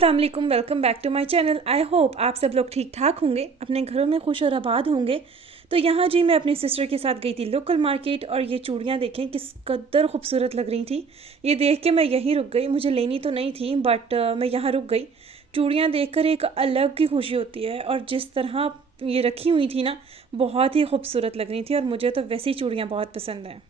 अस्सलाम वालेकुम, welcome back to my channel. I hope आप सब लोग ठीक ठाक होंगे, अपने घरों में खुश और आबाद होंगे। तो यहाँ जी मैं अपनी सिस्टर के साथ गई थी लोकल मार्केट, और ये चूड़ियाँ देखें किस कदर खूबसूरत लग रही थी। ये देख के मैं यहीं रुक गई। मुझे लेनी तो नहीं थी बट मैं यहाँ रुक गई। चूड़ियाँ देखकर एक अलग की खुशी होती है, और जिस तरह ये रखी हुई थी ना, बहुत ही खूबसूरत लग रही थी। और मुझे तो वैसी चूड़ियाँ बहुत पसंद हैं।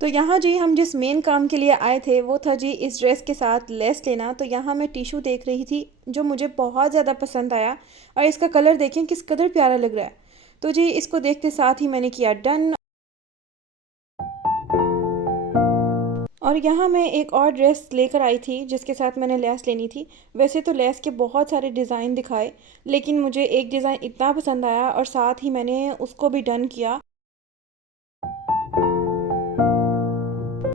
तो यहाँ जी हम जिस मेन काम के लिए आए थे वो था जी इस ड्रेस के साथ लेस लेना। तो यहाँ मैं टिशू देख रही थी जो मुझे बहुत ज़्यादा पसंद आया, और इसका कलर देखें किस कदर प्यारा लग रहा है। तो जी इसको देखते साथ ही मैंने किया डन। और यहाँ मैं एक और ड्रेस लेकर आई थी जिसके साथ मैंने लेस लेनी थी। वैसे तो लेस के बहुत सारे डिज़ाइन दिखाए, लेकिन मुझे एक डिज़ाइन इतना पसंद आया और साथ ही मैंने उसको भी डन किया।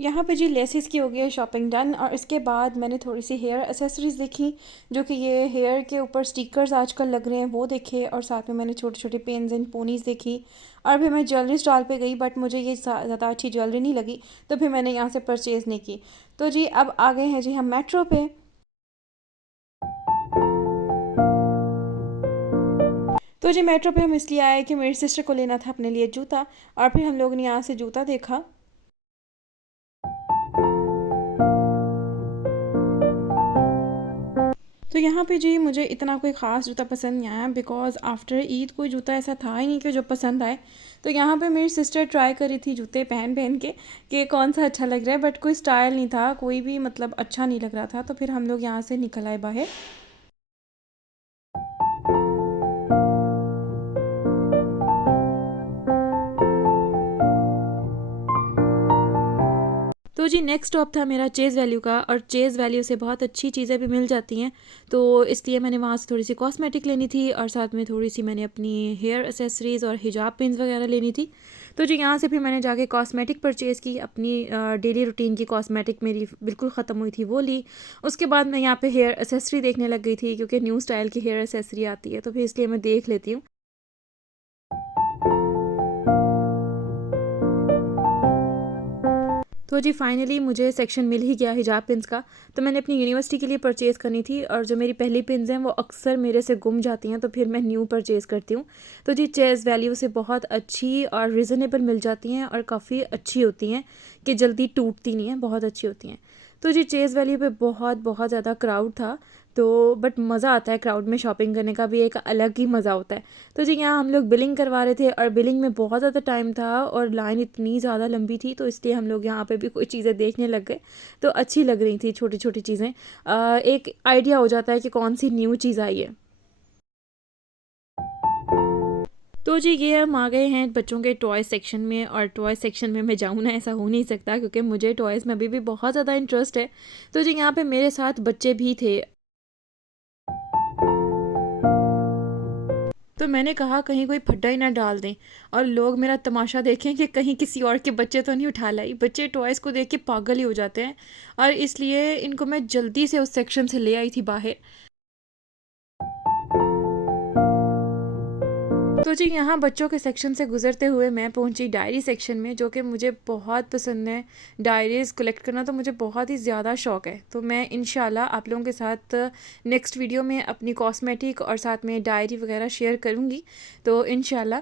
यहाँ पे जी लेसिस की हो गई है शॉपिंग डन, और इसके बाद मैंने थोड़ी सी हेयर एसेसरीज़ देखी, जो कि ये हेयर के ऊपर स्टिकर्स आजकल लग रहे हैं वो देखे, और साथ में मैंने छोटे छोटे पेन्स एंड पोनीज़ देखी। और फिर मैं ज्वेलरी स्टॉल पे गई बट मुझे ये ज़्यादा अच्छी ज्वेलरी नहीं लगी, तो फिर मैंने यहाँ से परचेज़ नहीं की। तो जी अब आ गए हैं जी हम मेट्रो पे। तो जी मेट्रो पे हम इसलिए आए कि मेरी सिस्टर को लेना था अपने लिए जूता, और फिर हम लोगों ने यहाँ से जूता देखा। तो यहाँ पे जी मुझे इतना कोई ख़ास जूता पसंद नहीं आया, बिकॉज़ आफ्टर ईद कोई जूता ऐसा था ही नहीं कि जो पसंद आए। तो यहाँ पे मेरी सिस्टर ट्राई करी थी जूते पहन पहन के कि कौन सा अच्छा लग रहा है, बट कोई स्टाइल नहीं था, कोई भी मतलब अच्छा नहीं लग रहा था। तो फिर हम लोग यहाँ से निकल आए बाहर। तो जी नेक्स्ट स्टॉप था मेरा चेज़ वैल्यू का, और चेज़ वैल्यू से बहुत अच्छी चीज़ें भी मिल जाती हैं। तो इसलिए मैंने वहाँ से थोड़ी सी कॉस्मेटिक लेनी थी, और साथ में थोड़ी सी मैंने अपनी हेयर एसेसरीज़ और हिजाब पिन्स वगैरह लेनी थी। तो जी यहाँ से फिर मैंने जाके कॉस्मेटिक परचेज़ की, अपनी डेली रूटीन की कॉस्मेटिक मेरी बिल्कुल ख़त्म हुई थी वो ली। उसके बाद मैं यहाँ पे हेयर एसेसरी देखने लग गई थी, क्योंकि न्यू स्टाइल की हेयर एसेसरी आती है, तो फिर इसलिए मैं देख लेती हूँ। तो जी फाइनली मुझे सेक्शन मिल ही गया हिजाब पिन्स का। तो मैंने अपनी यूनिवर्सिटी के लिए परचेज़ करनी थी, और जो मेरी पहली पिन्स हैं वो अक्सर मेरे से गुम जाती हैं, तो फिर मैं न्यू परचेज़ करती हूँ। तो जी चेज़ वैल्यू से बहुत अच्छी और रिज़नेबल मिल जाती हैं, और काफ़ी अच्छी होती हैं कि जल्दी टूटती नहीं हैं, बहुत अच्छी होती हैं। तो जी चेज़ वैल्यू पे बहुत बहुत ज़्यादा क्राउड था। तो बट मज़ा आता है क्राउड में शॉपिंग करने का भी, एक अलग ही मज़ा होता है। तो जी यहाँ हम लोग बिलिंग करवा रहे थे, और बिलिंग में बहुत ज़्यादा टाइम था और लाइन इतनी ज़्यादा लंबी थी, तो इसलिए हम लोग यहाँ पे भी कोई चीज़ें देखने लग गए। तो अच्छी लग रही थी छोटी छोटी चीज़ें। एक आइडिया हो जाता है कि कौन सी न्यू चीज़ आई है। तो जी ये हम आ गए हैं बच्चों के टॉय सेक्शन में, और टॉय सेक्शन में मैं जाऊँ ना, ऐसा हो नहीं सकता, क्योंकि मुझे टॉयज़ में अभी भी बहुत ज़्यादा इंटरेस्ट है। तो जी यहाँ पे मेरे साथ बच्चे भी थे। तो मैंने कहा कहीं कोई फड्डा ही ना डाल दें, और लोग मेरा तमाशा देखें कि कहीं किसी और के बच्चे तो नहीं उठा लाई। बच्चे टॉयज़ को देख के पागल ही हो जाते हैं, और इसलिए इनको मैं जल्दी से उस सेक्शन से ले आई थी बाहर। तो जी यहाँ बच्चों के सेक्शन से गुजरते हुए मैं पहुँची डायरी सेक्शन में, जो कि मुझे बहुत पसंद है। डायरीज़ कलेक्ट करना तो मुझे बहुत ही ज़्यादा शौक़ है। तो मैं इंशाल्लाह आप लोगों के साथ नेक्स्ट वीडियो में अपनी कॉस्मेटिक और साथ में डायरी वगैरह शेयर करूँगी। तो इंशाल्लाह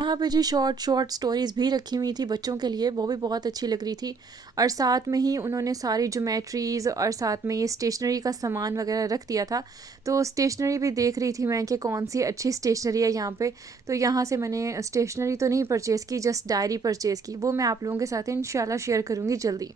यहाँ पे जी शॉर्ट शॉर्ट स्टोरीज़ भी रखी हुई थी बच्चों के लिए, वो भी बहुत अच्छी लग रही थी। और साथ में ही उन्होंने सारी ज्योमेट्रीज़ और साथ में ये स्टेशनरी का सामान वगैरह रख दिया था। तो स्टेशनरी भी देख रही थी मैं कि कौन सी अच्छी स्टेशनरी है यहाँ पे। तो यहाँ से मैंने स्टेशनरी तो नहीं परचेज़ की, जस्ट डायरी परचेज़ की। वो मैं आप लोगों के साथ इंशाल्लाह शेयर करूँगी जल्दी।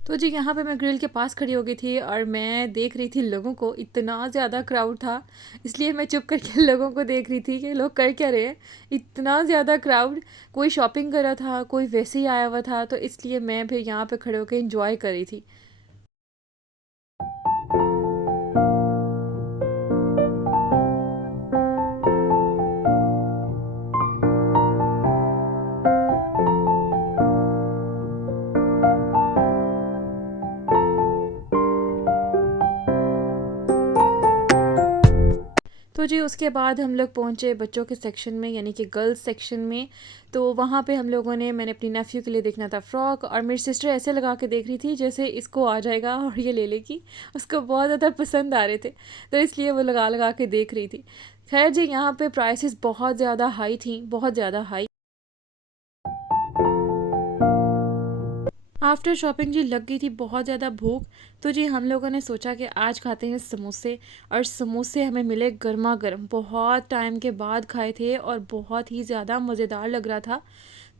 तो जी यहाँ पे मैं ग्रिल के पास खड़ी हो गई थी, और मैं देख रही थी लोगों को, इतना ज़्यादा क्राउड था। इसलिए मैं चुप करके लोगों को देख रही थी कि लोग कर क्या रहे हैं। इतना ज़्यादा क्राउड, कोई शॉपिंग कर रहा था, कोई वैसे ही आया हुआ था, तो इसलिए मैं फिर यहाँ पे खड़े होकर इंजॉय कर रही थी। तो जी उसके बाद हम लोग पहुँचे बच्चों के सेक्शन में, यानी कि गर्ल्स सेक्शन में। तो वहाँ पे हम लोगों ने, मैंने अपनी नेफ़्यू के लिए देखना था फ़्रॉक, और मेरी सिस्टर ऐसे लगा के देख रही थी जैसे इसको आ जाएगा और ये ले लेगी। उसको बहुत ज़्यादा पसंद आ रहे थे, तो इसलिए वो लगा लगा के देख रही थी। ख़ैर जी, यहाँ पे प्राइसेस बहुत ज़्यादा हाई थी, बहुत ज़्यादा हाई। आफ्टर शॉपिंग जी लग गई थी बहुत ज़्यादा भूख। तो जी हम लोगों ने सोचा कि आज खाते हैं समोसे, और समोसे हमें मिले गर्मा गर्म, बहुत टाइम के बाद खाए थे और बहुत ही ज़्यादा मज़ेदार लग रहा था।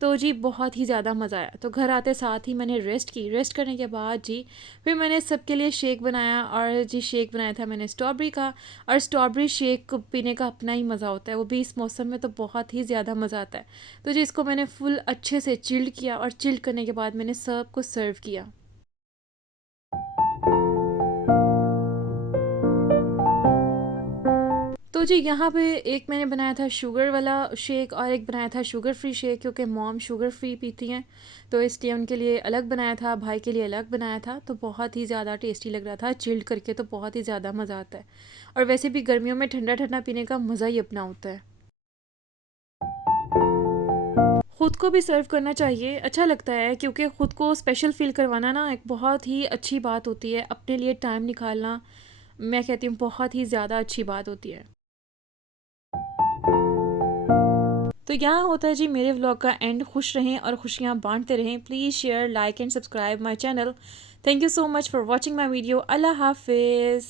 तो जी बहुत ही ज़्यादा मज़ा आया। तो घर आते साथ ही मैंने रेस्ट की। रेस्ट करने के बाद जी फिर मैंने सबके लिए शेक बनाया, और जी शेक बनाया था मैंने स्ट्रॉबेरी का। और स्ट्रॉबेरी शेक पीने का अपना ही मज़ा होता है, वो भी इस मौसम में तो बहुत ही ज़्यादा मज़ा आता है। तो जी इसको मैंने फुल अच्छे से चिल्ड किया, और चिल्ड करने के बाद मैंने सबको सर्व किया। तो जी यहाँ पे एक मैंने बनाया था शुगर वाला शेक, और एक बनाया था शुगर फ्री शेक, क्योंकि मॉम शुगर फ्री पीती हैं, तो इसलिए उनके लिए अलग बनाया था, भाई के लिए अलग बनाया था। तो बहुत ही ज़्यादा टेस्टी लग रहा था, चिल्ड करके तो बहुत ही ज़्यादा मज़ा आता है। और वैसे भी गर्मियों में ठंडा ठंडा पीने का मज़ा ही अपना होता है। ख़ुद को भी सर्व करना चाहिए, अच्छा लगता है, क्योंकि ख़ुद को स्पेशल फ़ील करवाना ना एक बहुत ही अच्छी बात होती है। अपने लिए टाइम निकालना, मैं कहती हूँ, बहुत ही ज़्यादा अच्छी बात होती है। तो यहाँ होता है जी मेरे व्लॉग का एंड। खुश रहें और खुशियाँ बांटते रहें। Please share, like and subscribe my channel. Thank you so much for watching my video. अल्लाह हाफिज़।